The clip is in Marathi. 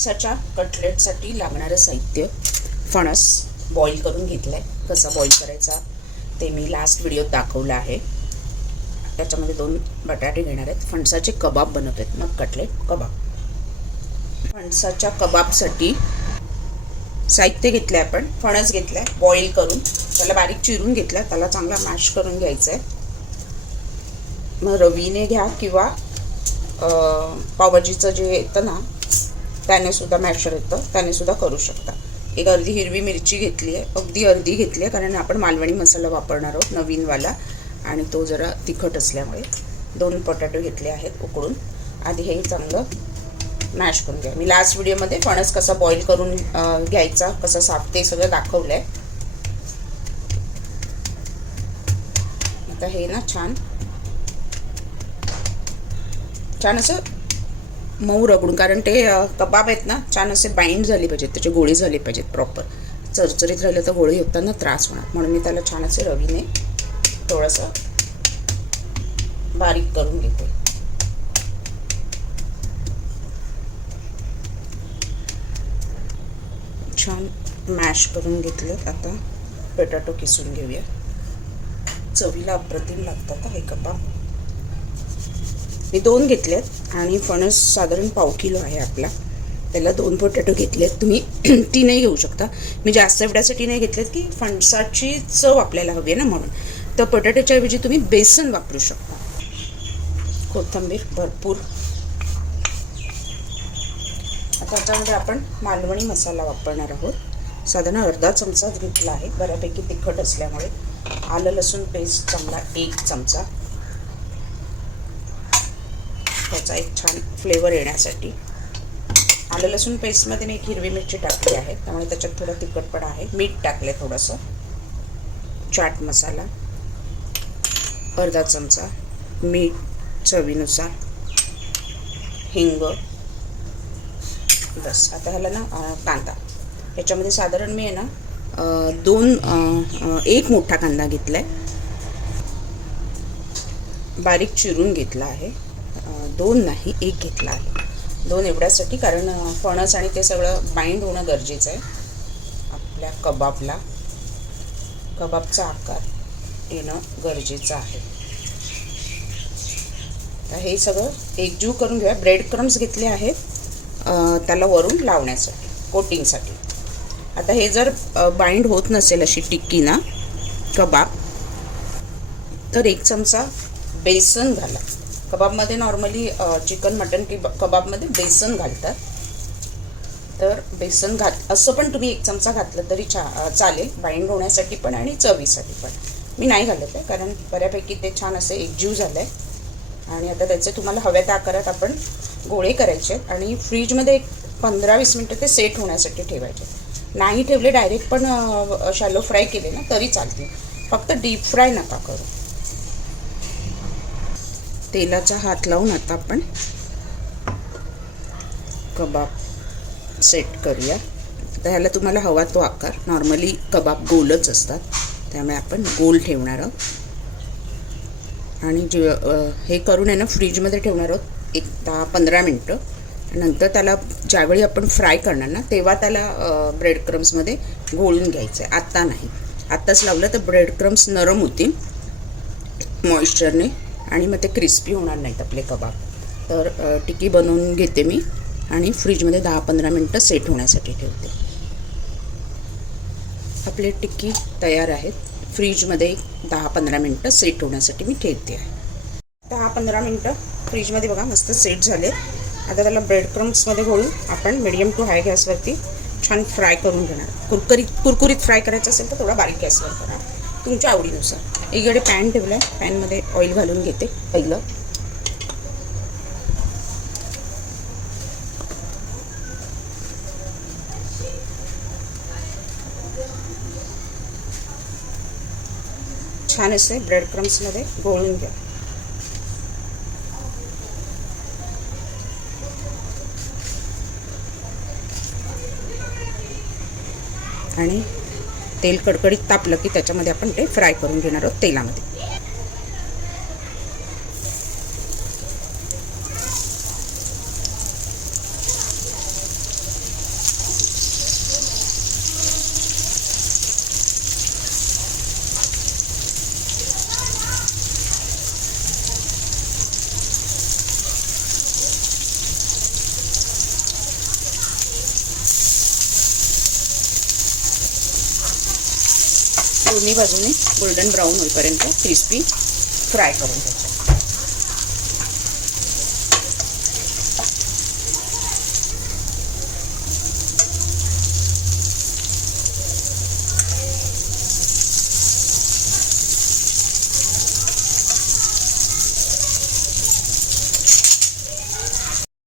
फणसाच्या कटलेटसाठी लागणारं साहित्य फणस बॉईल करून घेतलं आहे कसा बॉईल करायचा ते मी लास्ट व्हिडिओत दाखवलं आहे. त्याच्यामध्ये दोन बटाटे घेणार आहेत. फणसाचे कबाब बनवत आहेत. मग कटलेट कबाब. फणसाच्या कबाबसाठी साहित्य घेतलं आहे आपण. फणस घेतलं आहे बॉईल करून त्याला बारीक चिरून घेतलं त्याला चांगला मॅश करून घ्यायचं आहे मग रवीने घ्या किंवा पावभाजीचं जे येतं ना त्याने सुद्धा मॅशर येतं त्याने सुद्धा करू शकता. एक अर्धी हिरवी मिरची घेतली आहे अगदी अर्धी घेतली आहे कारण आपण मालवणी मसाला वापरणार आहोत नवीनवाला. आणि तो जरा तिखट असल्यामुळे दोन पटॅटो घेतले आहेत उकळून आधी हे चांगलं मॅश करून घ्या. मी लास्ट व्हिडिओमध्ये फणस कसा बॉईल करून घ्यायचा कसं साफ ते सगळं दाखवलं आहे आता हे ना छान छान असं मऊ रगडून कारण ते कबाब आहेत ना छान असे बाइंड झाले पाहिजेत त्याचे गोळे झाले पाहिजेत प्रॉपर. चरचरीत राहिलं तर गोळे होताना त्रास होणार. म्हणून मी त्याला छान असे रवीने थोडंसं बारीक करून घेते छान मॅश करून घेतलेत. आता बटाटो किसून घेऊया. चवीला अप्रतिम लागतात हे कबाब. मी दोन घेतलेत आणि फणस साधारण पाव किलो आहे आपला. त्याला दोन पोटॅटो घेतलेत. तुम्ही तीनही घेऊ शकता. मी जास्त एवढ्यासाठी नाही घेतलेत की फणसाची चव आपल्याला हवी आहे ना म्हणून. तर बटाट्याच्या ऐवजी तुम्ही बेसन वापरू शकता. कोथिंबीर भरपूर. आता त्याच्यामध्ये आपण मालवणी मसाला वापरणार आहोत. साधारण अर्धा चमचा घेतला आहे. बऱ्यापैकी तिखट असल्यामुळे आलं लसूण पेस्ट चांगला एक चमचा. त्याचा एक छान फ्लेवर येण्यासाठी. आलं लसूण पेस्टमध्ये मी एक हिरवी मिरची टाकली आहे. त्यामुळे त्याच्यात थोडं तिखटपणा आहे. मीठ टाकले थोडंसं. चाट मसाला. अर्धा चमचा मीठ चवीनुसार. हिंग. बस. आता ह्याला ना कांदा. ह्याच्यामध्ये साधारण मी आहे ना दोन एक मोठा कांदा घेतला आहे बारीक चिरून घेतला आहे. दोन नाही एक घेतला आहे. दोन एवढ्यासाठी कारण फणस आणि ते सगळं बाइंड होणं गरजेचं आहे. आपल्या कबाबला कबाबचा आकार येणं गरजेचं आहे. तर हे सगळं एकजीव करून घेऊया. ब्रेड क्रम्स घेतले आहेत त्याला वरून लावण्यासाठी कोटिंगसाठी आता हे जर बाइंड होत नसेल अशी टिक्की ना कबाब तर एक चमचा बेसन घाला. कबाबमध्ये नॉर्मली चिकन मटन कि कबाबमध्ये बेसन घालतात. तर बेसन घात असं पण तुम्ही एक चमचा घातलं तरी छा चालेल. बाइंड होण्यासाठी पण आणि चवीसाठी पण. मी नाही घालत आहे कारण बऱ्यापैकी ते छान असे एकजीव झालं आहे आणि आता त्याचे तुम्हाला हव्या त्या आकारात आपण गोळे करायचे आहेत. आणि फ्रीजमध्ये एक पंधरा वीस मिनटं ते सेट होण्यासाठी ठेवायचे नाही ठेवले डायरेक्ट पण शॅलो फ्राय केले ना तरी चालतील. फक्त डीप फ्राय नका करू. तेलाचा हात लावून आता आपण कबाब सेट करूया. तर ह्याला तुम्हाला हवा तो आकार. नॉर्मली कबाब गोलच असतात. त्यामुळे आपण गोल ठेवणार आहोत. आणि जे हे करून आहे ना फ्रीजमध्ये ठेवणार आहोत एक दहा पंधरा मिनटं. नंतर त्याला ज्यावेळी आपण फ्राय करणार ना तेव्हा त्याला ब्रेड क्रम्समध्ये गोळून घ्यायचं आहे आत्ता नाही. आत्ताच लावलं तर ब्रेड क्रम्स नरम होतील. मॉइश्चरने आणि मग ते क्रिस्पी होणार नाहीत आपले कबाब. तर टिकी टिक्की बनवून घेते मी आणि फ्रीजमध्ये दहा पंधरा मिनटं सेट होण्यासाठी ठेवते. आपले टिक्की तयार आहेत. फ्रीजमध्ये दहा पंधरा मिनटं सेट होण्यासाठी मी ठेवते. आहे दहा पंधरा मिनटं फ्रीजमध्ये बघा मस्त सेट झाले. आता त्याला ब्रेड क्रम्समध्ये घोळून आपण मिडियम टू हाय गॅसवरती छान फ्राय करून घेणार. कुरकुरीत कुरकुरीत फ्राय करायचं असेल तर थोडा बारीक गॅसवर करा. तुमच्या आवडीनुसार. इकडे पॅन ठेवलं आहे पॅनमध्ये ऑइल घालून घेते. पहिलं. छान असे ब्रेड क्रम्समध्ये गोळून घ्या. आणि तेल कडकडीत तापलं की त्याच्यामध्ये आपण ते फ्राय करून घेणार आहोत तेलामध्ये. दोन्ही बाजूने गोल्डन ब्राऊन होईपर्यंत क्रिस्पी फ्राय करून घ्या